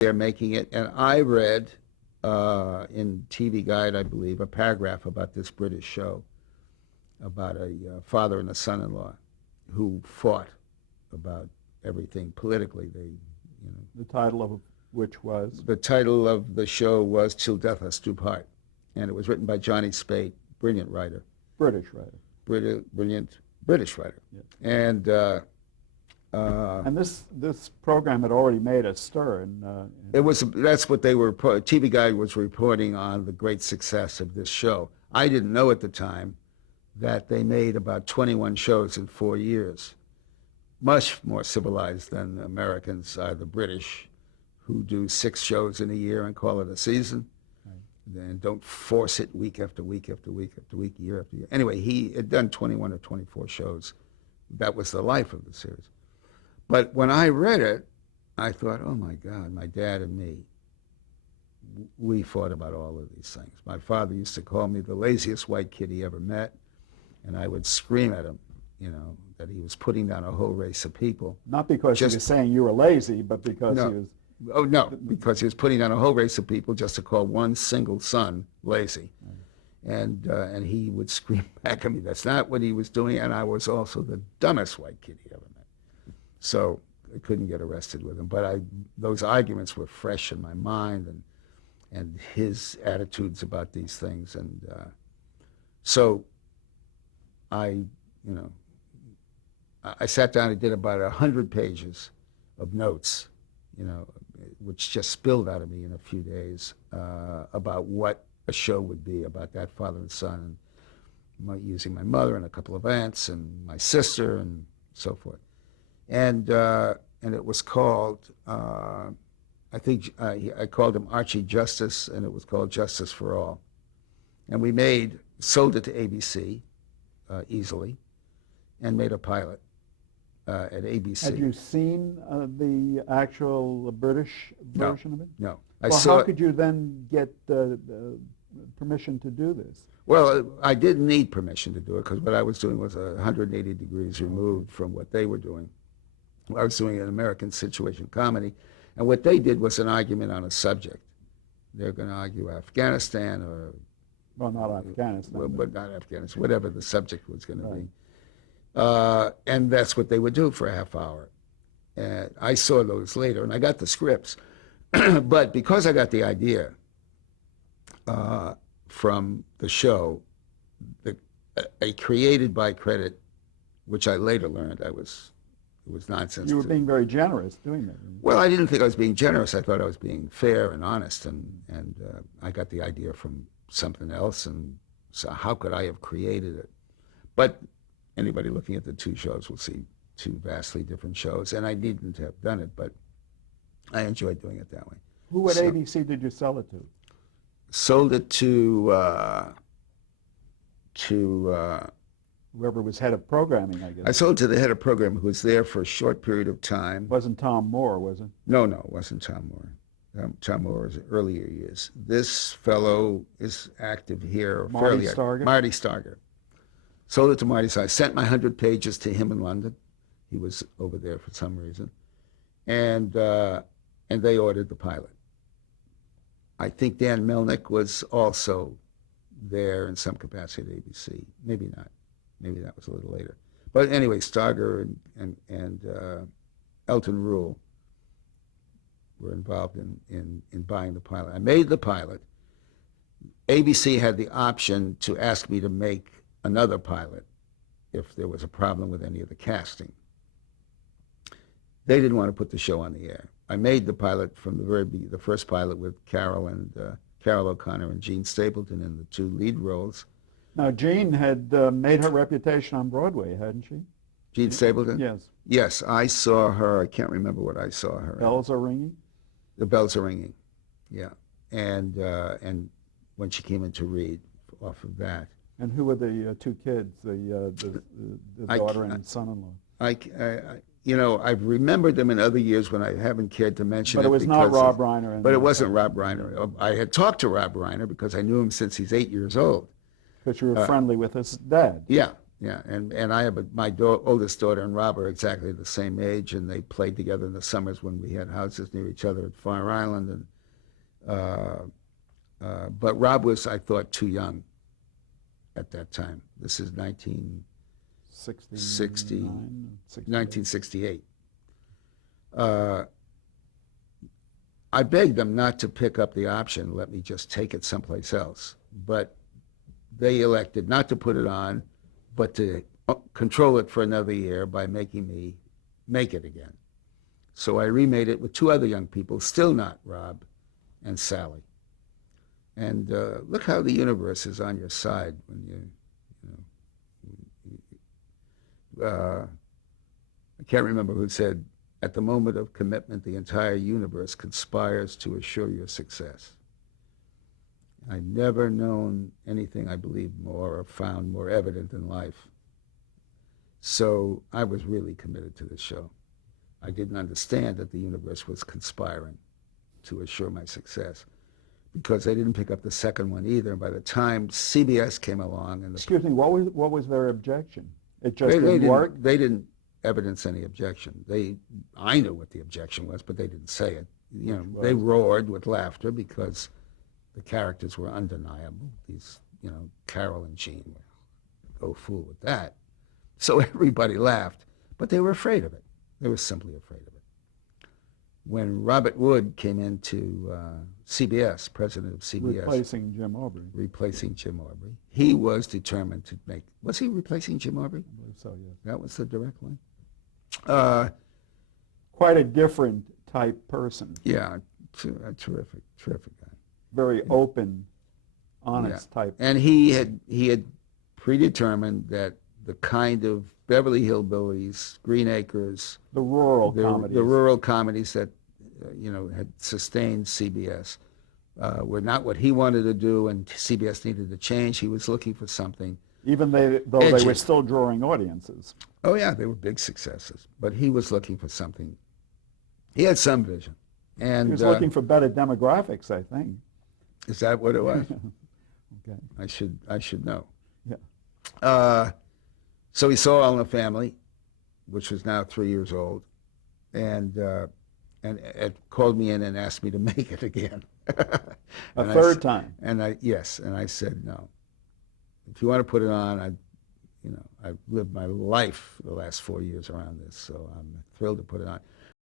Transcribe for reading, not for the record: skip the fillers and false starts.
there making it, and I read in TV Guide, I believe, a paragraph about this British show about a father and a son-in-law who fought about everything politically. The title of which was? The title of the show was Till Death Us Do Part, and it was written by Johnny Spate, brilliant writer. British writer. Brilliant British writer. Yeah. And this program had already made a stir. That's what they were. TV Guide was reporting on the great success of this show. I didn't know at the time that they made about 21 shows in 4 years. Much more civilized than the Americans are, the British, who do 6 shows in a year and call it a season. And don't force it week after week after week after week, year after year. Anyway, he had done 21 or 24 shows. That was the life of the series. But when I read it, I thought, oh my God, my dad and me, we fought about all of these things. My father used to call me the laziest white kid he ever met, and I would scream at him, that he was putting down a whole race of people. Not because he was saying you were lazy, but because he was... Oh, no, because he was putting down a whole race of people just to call one single son lazy. And he would scream back at me. That's not what he was doing, and I was also the dumbest white kid he ever met. So I couldn't get arrested with him. But those arguments were fresh in my mind, and his attitudes about these things. And so I sat down and did about 100 pages of notes, which just spilled out of me in a few days about what a show would be about that father and son, and using my mother and a couple of aunts and my sister and so forth. And it was called, I think I called him Archie Justice, and it was called Justice for All. And we sold it to ABC easily, and made a pilot at ABC. Had you seen the actual British version of it? No. How could you then get permission to do this? Well, I didn't need permission to do it because what I was doing was 180 degrees removed from what they were doing. I was doing an American situation comedy, and what they did was an argument on a subject. They're going to argue Afghanistan or... Well, not Afghanistan. But not Afghanistan, whatever the subject was going to be. And that's what they would do for a half hour. And I saw those later, and I got the scripts. But because I got the idea from the show, a created by credit, which I later learned it was nonsense. You were being very generous doing that. Well, I didn't think I was being generous. I thought I was being fair and honest, and I got the idea from something else, and so how could I have created it? But anybody looking at the 2 shows will see 2 vastly different shows, and I needn't have done it, but I enjoyed doing it that way. Who at ABC did you sell it to? Sold it to whoever was head of programming, I guess. I sold it to the head of program, who was there for a short period of time. Wasn't Tom Moore, was it? No, it wasn't Tom Moore. Tom Moore was earlier years. This fellow is active here. Marty Stargett? Marty Stargett. Sold it to Marty Stargett. Sent my 100 pages to him in London. He was over there for some reason. And they ordered the pilot. I think Dan Melnick was also there in some capacity at ABC. Maybe not. Maybe that was a little later. But anyway, Stargett and Elton Rule were involved in buying the pilot. I made the pilot. ABC had the option to ask me to make another pilot if there was a problem with any of the casting. They didn't want to put the show on the air. I made the pilot from the first pilot with Carol O'Connor and Gene Stapleton in the 2 lead roles. Now, Gene had made her reputation on Broadway, hadn't she? Gene Stapleton? Yes. Yes, I saw her. I can't remember what I saw her. Bells Are Ringing? The Bells Are Ringing, yeah. And when she came in to read off of that. And who were the 2 kids, the daughter and son-in-law? I've remembered them in other years when I haven't cared to mention it. But it was not Rob Reiner. But it wasn't Rob Reiner. I had talked to Rob Reiner because I knew him since he's 8 years old. Because you were friendly with his dad. Yeah, Yeah, and I have my oldest daughter and Rob are exactly the same age, and they played together in the summers when we had houses near each other at Fire Island. And but Rob was, I thought, too young at that time. This is 1968. I begged them not to pick up the option, let me just take it someplace else. But they elected not to put it on, but to control it for another year by making me make it again. So I remade it with two other young people, still not Rob and Sally. And look how the universe is on your side when I can't remember who said, at the moment of commitment, the entire universe conspires to assure your success. I've never known anything I believe more or found more evident in life. So I was really committed to this show. I didn't understand that the universe was conspiring to assure my success because they didn't pick up the second one either. And by the time CBS came along and Excuse me, what was their objection? It just didn't work? They didn't evidence any objection. I knew what the objection was, but they didn't say it. They roared with laughter because the characters were undeniable. These, Carol and Jean, go fool with that. So everybody laughed, but they were afraid of it. They were simply afraid of it. When Robert Wood came into CBS, president of CBS. Replacing Jim Aubrey. He was determined to make, was he replacing Jim Aubrey? I believe so, yes. That was the direct line? Quite a different type person. Yeah, a terrific guy. Very open, honest type. And he had predetermined that the kind of Beverly Hillbillies, Green Acres, the rural comedies that had sustained CBS were not what he wanted to do, and CBS needed to change. He was looking for something. Even though they were still drawing audiences. Oh yeah, they were big successes, but he was looking for something. He had some vision, and he was looking for better demographics, I think. Is that what it was? Okay. I should know. Yeah. So he saw All in the Family, which was now 3 years old, and it called me in and asked me to make it again. A third time. And I said no. If you want to put it on, I've lived my life the last 4 years around this, so I'm thrilled to put it on.